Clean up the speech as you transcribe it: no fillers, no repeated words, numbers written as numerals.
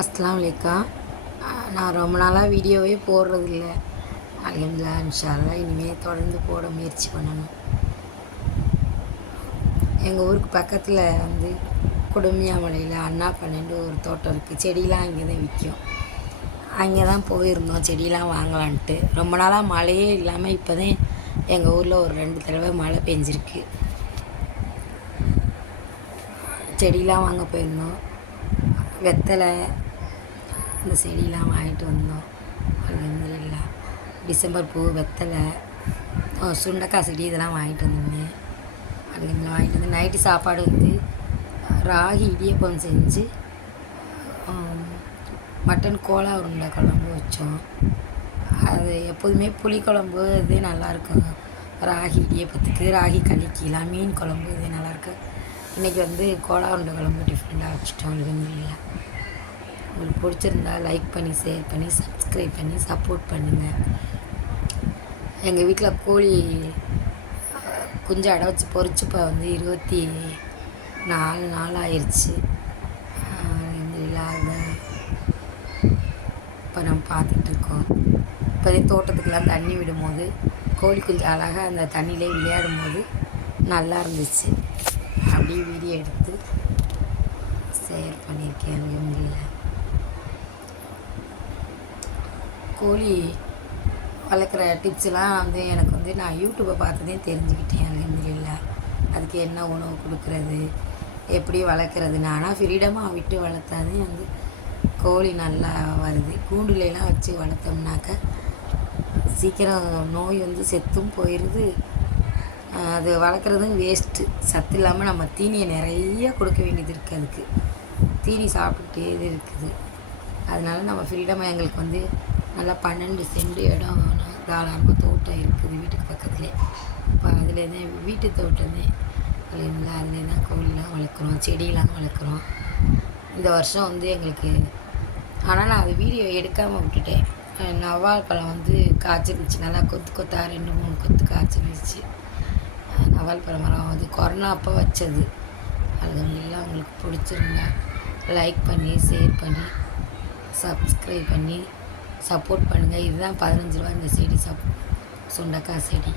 அஸ்ஸலாமு அலைக்கும். நான் ரொம்ப நாளாக வீடியோவே போடுறதில்ல. அல்ஹம்துலில்லாஹ் இன்ஷா அல்லாஹ் இனிமேல் தொடர்ந்து போட முயற்சி பண்ணணும். எங்கள் ஊருக்கு பக்கத்தில் வந்து கொடுமியாமலையில் அண்ணா பண்ணைன்னு ஒரு தோட்டம் இருக்குது. செடியெலாம் அங்கே தான் விற்கும். அங்கே தான் போயிருந்தோம் செடியெலாம் வாங்கலான்ட்டு. ரொம்ப நாளாக மழையே இல்லாமல் இப்போ தான் எங்கள் ஊரில் ஒரு 2 தடவை மழை பெஞ்சிருக்கு. செடியெலாம் வாங்க போயிருந்தோம். வெத்தலை இந்த செடியெலாம் வாங்கிட்டு வந்தோம். அல்ஹம்துலில்லாஹ். டிசம்பர் பூ, வெத்தலை, சுண்டக்காய் செடி இதெல்லாம் வாங்கிட்டு வந்திருந்தேன். அல்ஹம்துலில்லாஹ் வாங்கிட்டு வந்து நைட்டு சாப்பாடு வந்து ராகி இடியப்பம் செஞ்சு மட்டன் கோலா உருண்டை குழம்பு வச்சோம். அது எப்போதுமே புளிக்குழம்பு இதே நல்லாயிருக்கும். ராகி இடியப்பத்துக்கு, ராகி களிக்கலாம், மீன் குழம்பு இதே நல்லாயிருக்கு. இன்றைக்கி வந்து கோலா உருண்டை குழம்பு டிஃப்ரெண்ட்டாக வச்சுட்டோம். அல்ஹம்துலில்லாஹ். உங்களுக்கு பிடிச்சிருந்தா லைக் பண்ணி, ஷேர் பண்ணி, சப்ஸ்கிரைப் பண்ணி சப்போர்ட் பண்ணுங்கள். எங்கள் வீட்டில் கோழி குஞ்சு அடை வச்சு பொரிச்சு இப்போ வந்து 24 நாள் ஆயிடுச்சு. அல்ஹம்துலில்லாஹ். இப்போ நம்ம பார்த்துட்ருக்கோம். இப்போதே தோட்டத்துக்கெலாம் தண்ணி விடும்போது கோழி குஞ்சு அழகாக அந்த தண்ணியிலே விளையாடும் போது நல்லா இருந்துச்சு. அப்படியே வீடியோ எடுத்து ஷேர் பண்ணியிருக்கேன். அல்ஹம்துலில்லாஹ். கோழி வளர்க்குற டிப்ஸ்லாம் வந்து எனக்கு வந்து நான் யூடியூப்பை பார்த்துதே தெரிஞ்சுக்கிட்டேன். அல்ஹம்துலில்லாஹ். அதுக்கு என்ன உணவு கொடுக்குறது, எப்படி வளர்க்குறதுன்னு. ஆனால் ஃப்ரீடமாக விட்டு வளர்த்தாதே வந்து கோழி நல்லா வருது. கூண்டுலாம் வச்சு வளர்த்தோம்னாக்க சீக்கிரம் நோய் வந்து செத்தும் போயிடுது. அது வளர்க்குறதும் வேஸ்ட்டு. சத்து இல்லாமல் நம்ம தீனியை நிறைய கொடுக்க வேண்டியது இருக்குது. அதுக்கு தீனி சாப்பிட்டுக்கிட்டே இது இருக்குது. அதனால நம்ம ஃப்ரீடமாக எங்களுக்கு வந்து நல்லா 12 சென்ட் இடம் தாராளமாக தோட்டம் இருக்குது வீட்டுக்கு பக்கத்துலேயே. இப்போ அதில் தான் வீட்டு தோட்டம் தான். அதில் தான் கோழிலாம் வளர்க்குறோம், செடியெலாம் வளர்க்குறோம். இந்த வருஷம் வந்து எங்களுக்கு ஆனால் நான் அது வீடியோ எடுக்காமல் விட்டுட்டேன். நவால் பழம் வந்து காய்ச்சிருந்துச்சு. நல்லா கொத்து கொத்தாக 2-3 கொத்து காய்ச்சிருந்துச்சு. நவால் பழம் மரம் வந்து கொரோனா அப்போ வச்சது. அல்ஹம்துலில்லாஹ். உங்களுக்கு பிடிச்சிருந்தா லைக் பண்ணி, ஷேர் பண்ணி, சப்ஸ்கிரைப் பண்ணி சப்போர்ட் பண்ணுங்கள். இதுதான் 15 ரூபா இந்த செடி சுண்டக்காய் செடி.